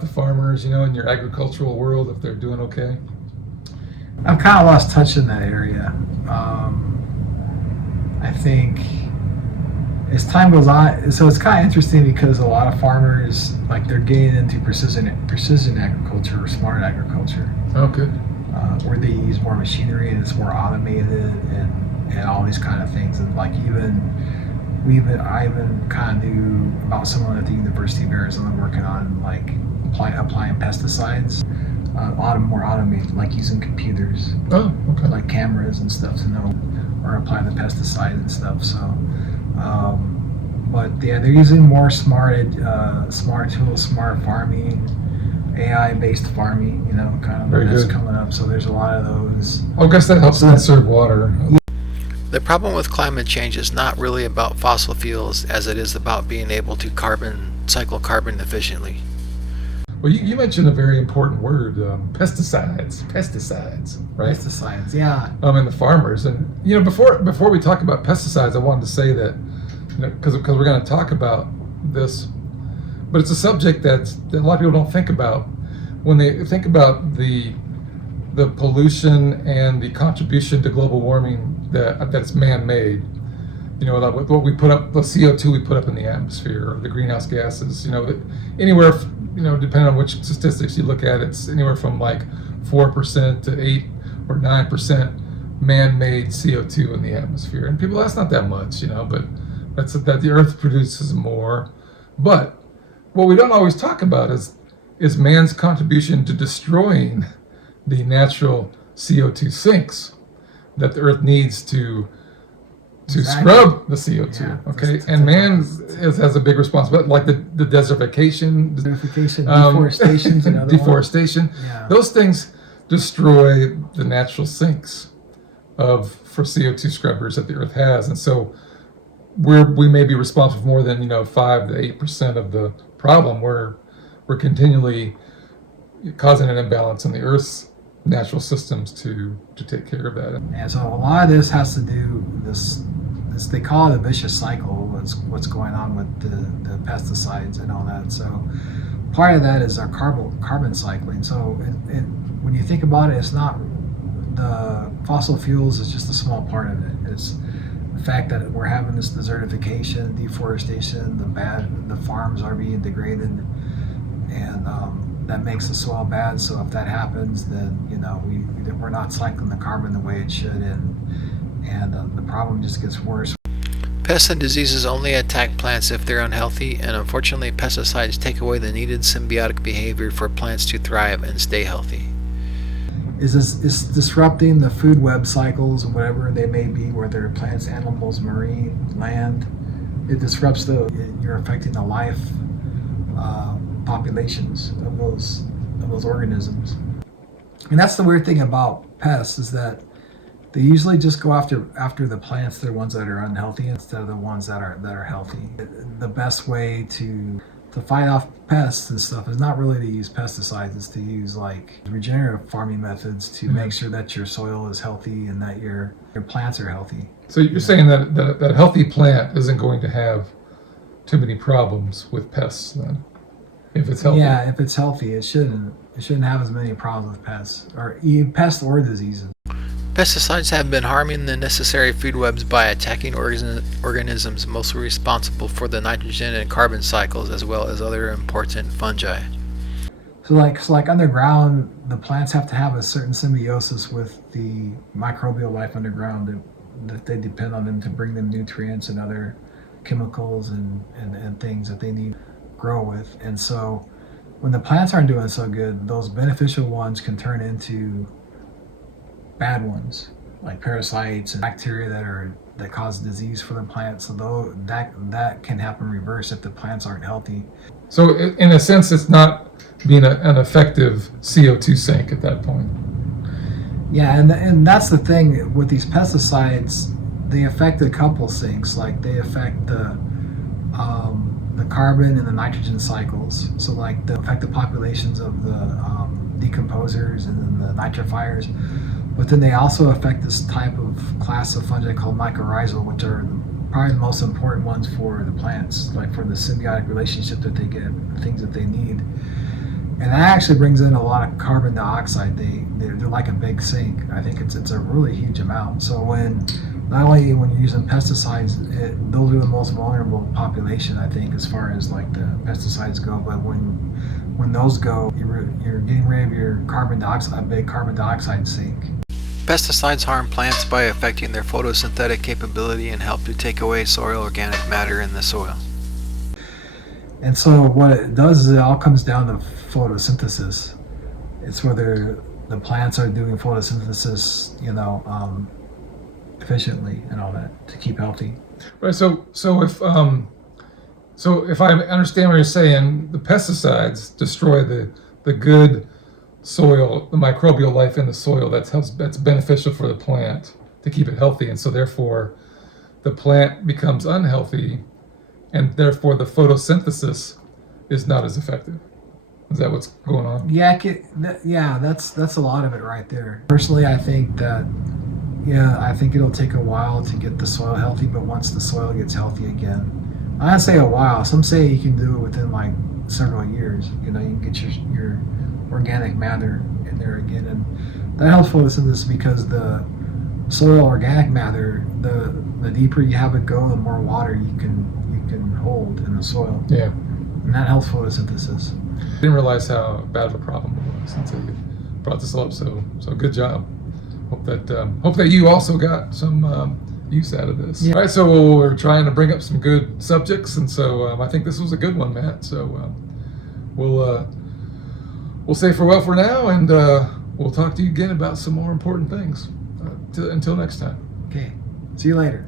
about the farmers, in your agricultural world, if they're doing okay? I've kind of lost touch in that area. I think as time goes on, so it's kind of interesting because a lot of farmers, like, they're getting into precision agriculture or smart agriculture. Oh, good. Where they use more machinery and it's more automated and all these kind of things. And like I even kind of knew about someone at the University of Arizona working on like applying pesticides, more automated, like using computers, Okay. like cameras and stuff to know or apply the pesticide and stuff. So, but yeah, they're using more smart tools, smart farming, AI-based farming, kind of Very that's good. coming up. So there's a lot of those. I guess that helps conserve water. The problem with climate change is not really about fossil fuels as it is about being able to cycle carbon efficiently. Well, you mentioned a very important word, pesticides, right? Pesticides, yeah. And the farmers. And, before we talk about pesticides, I wanted to say that, because we're going to talk about this, but it's a subject that a lot of people don't think about when they think about the pollution and the contribution to global warming that's man-made. What we put up, the CO2 we put up in the atmosphere, or the greenhouse gases, anywhere, depending on which statistics you look at, it's anywhere from like 4% to 8 or 9% man-made CO2 in the atmosphere. And people, that's not that much, but that the Earth produces more. But what we don't always talk about is man's contribution to destroying the natural CO2 sinks that the Earth needs to scrub the CO2. Yeah, okay, and man has a big responsibility, like the desertification, deforestation, deforestation. Yeah. Those things destroy the natural sinks for CO2 scrubbers that the Earth has, and so we may be responsible for more than 5 to 8% of the problem. We're continually causing an imbalance in the Earth's natural systems to take care of that. And so a lot of this has to do this they call it a vicious cycle. What's going on with the pesticides and all that. So part of that is our carbon cycling. So when you think about it, it's not the fossil fuels is just a small part of it. It's the fact that we're having this desertification, deforestation, the farms are being degraded, and that makes the soil bad. So if that happens, then we're not cycling the carbon the way it should, and the problem just gets worse. Pests and diseases only attack plants if they're unhealthy, and unfortunately pesticides take away the needed symbiotic behavior for plants to thrive and stay healthy. It's disrupting the food web cycles, whatever they may be, whether plants, animals, marine, land. It disrupts you're affecting the life populations of those organisms. And that's the weird thing about pests, is that they usually just go after the plants, the ones that are unhealthy, instead of the ones that are healthy. The best way to fight off pests and stuff is not really to use pesticides, it's to use like regenerative farming methods to make sure that your soil is healthy and that your plants are healthy. So you're saying that a healthy plant isn't going to have too many problems with pests then, if it's healthy? Yeah, if it's healthy, it shouldn't have as many problems with pests or diseases. Pesticides have been harming the necessary food webs by attacking organisms mostly responsible for the nitrogen and carbon cycles, as well as other important fungi. So like underground, the plants have to have a certain symbiosis with the microbial life underground that they depend on them to bring them nutrients and other chemicals and things that they need to grow with. And so when the plants aren't doing so good, those beneficial ones can turn into bad ones, like parasites and bacteria that cause disease for the plant. So that can happen reverse if the plants aren't healthy. So in a sense, it's not being an effective CO2 sink at that point. Yeah, and that's the thing with these pesticides. They affect a couple sinks. Like they affect the carbon and the nitrogen cycles. So like they affect the populations of the decomposers and then the nitrifiers. But then they also affect this type of class of fungi called mycorrhizal, which are probably the most important ones for the plants, like for the symbiotic relationship that they get, the things that they need. and that actually brings in a lot of carbon dioxide. They're like a big sink. I think it's a really huge amount. So not only when you're using pesticides, those are the most vulnerable population, I think, as far as like the pesticides go. But when those go, you're getting rid of your carbon dioxide, a big carbon dioxide sink. Pesticides harm plants by affecting their photosynthetic capability and help to take away soil organic matter in the soil. And so what it does is it all comes down to photosynthesis. It's whether the plants are doing photosynthesis, efficiently and all that to keep healthy. Right. So if I understand what you're saying, the pesticides destroy the good soil, the microbial life in the soil that's beneficial for the plant to keep it healthy, and so therefore the plant becomes unhealthy, and therefore the photosynthesis is not as effective. Is that what's going on? Yeah, that's a lot of it right there. Personally, I think I think it'll take a while to get the soil healthy, but once the soil gets healthy again, I say a while. Some say you can do it within like several years. You can get your organic matter in there again, and that helps photosynthesis because the soil organic matter, the deeper you have it go, the more water you can hold in the soil. Yeah. And that helps photosynthesis. I didn't realize how bad of a problem it was until you brought this up. So good job. Hope that you also got some use out of this. Yeah. All right. So we're trying to bring up some good subjects, and so I think this was a good one, Matt. So we'll say farewell for now, and we'll talk to you again about some more important things. Until next time. Okay. See you later.